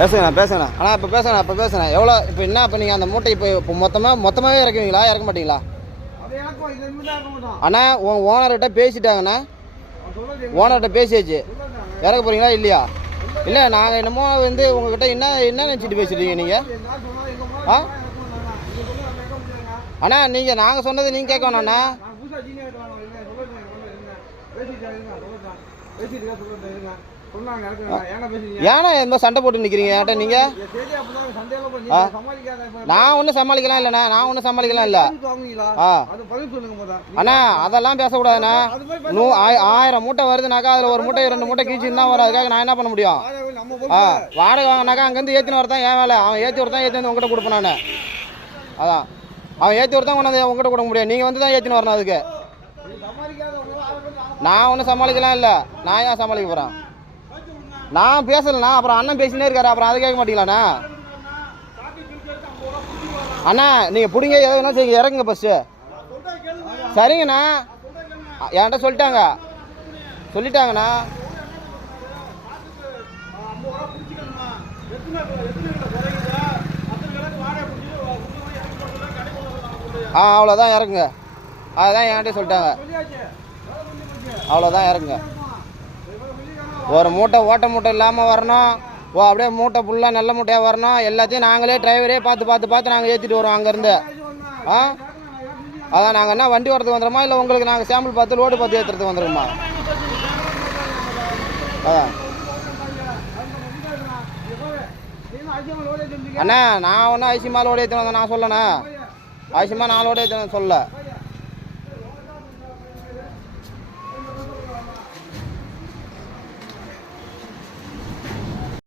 பேசுங்கண்ணா பேசுங்கண்ணா. அண்ணா இப்போ பேசுங்கண்ணா இப்போ பேசுங்கண்ணா. எவ்வளோ இப்போ என்ன இப்போ நீங்கள் அந்த மூட்டை இப்போ இப்போ மொத்தமாக மொத்தமாகவே இறக்குவீங்களா? இறக்க மாட்டீங்களா? அண்ணா உன் ஓனர்கிட்ட பேசிட்டாங்கண்ணா. ஓனர்கிட்ட பேசியாச்சு. இறக்க போகிறீங்களா இல்லையா? இல்லை நாங்கள் என்னமோ வந்து உங்ககிட்ட என்ன என்ன நினச்சிட்டு பேசுகிறீங்க நீங்கள் ஆ? அண்ணா நீங்கள் நாங்கள் சொன்னது நீங்கள் கேட்க வேணாண்ணா நான் புதுசா ஜீனியா எடுத்து இல்ல சொல்லுங்க இருங்க பேசிட்டு ஏன்னா மாதிரி சண்டை போட்டு நிற்கிறீங்க என்கிட்ட நீங்கள் நான் ஒன்றும் சமாளிக்கலாம் இல்லைண்ணா நான் ஒன்றும் சமாளிக்கலாம் இல்லை. ஆ. அண்ணா அதெல்லாம் பேசக்கூடாதுண்ணா. நூ ஆய- ஆயிரம் மூட்டை வருதுனாக்கா அதில் ஒரு மூட்டை ரெண்டு மூட்டை கீழ்ச்சின்னா வரும் அதுக்காக நான் என்ன பண்ண முடியும்? ஆ வாடகை வாங்கினாக்கா அங்கேருந்து ஏற்றின வரதான் என் வேலை. அவன் ஏற்றி வரதான் ஏற்றி வந்து உங்ககிட்ட கொடுப்பேன் நான். அதான். அவன் ஏற்றி வரதான் கொண்டாந்து உங்ககிட்ட கொடுக்க முடியும் நீங்கள் வந்து தான் ஏற்றின்னு வரணும் அதுக்கு. நான் ஒன்றும் சமாளிக்கலாம் இல்லை. நான் ஏன் சமாளிக்க போகிறேன் நான் பேசலைண்ணா அப்புறம் அண்ணன் பேசினே இருக்காரு அப்புறம் அதை கேட்க மாட்டீங்களாண்ணா? அண்ணா நீங்கள் பிடிங்க எதை வேணாலும் செய்யுங்க இறங்குங்க ஃபஸ்ட்டு சரிங்கண்ணா. என்கிட்ட சொல்லிட்டாங்க. சொல்லிட்டாங்கண்ணா. ஆ அவ்வளோதான் இறங்குங்க. அதுதான் என்கிட்ட சொல்லிட்டாங்க. அவ்வளோதான் இறங்குங்க. ஒரு மூட்டை ஓட்ட மூட்டை இல்லாமல் வரணும். ஓ அப்படியே மூட்டை ஃபுல்லாக நல்ல மூட்டையாக வரணும். எல்லாத்தையும் நாங்களே டிரைவரே பார்த்து பார்த்து பார்த்து நாங்கள் ஏற்றிட்டு வருவோம் அங்கேருந்து. ஆ? அதான் நாங்கள் என்ன வண்டி வரதுக்கு வந்துடுமா இல்லை உங்களுக்கு நாங்கள் சாம்பிள் பார்த்து லோடு பார்த்து ஏற்றுறதுக்கு வந்துடுமா அதான். அண்ணா நான் ஒன்றும் ஐசியமாக லோடு ஏற்றினு வந்தேன் நான் சொல்லண்ணே ஐசிமா நான் லோடு ஏற்றினு சொல்ல.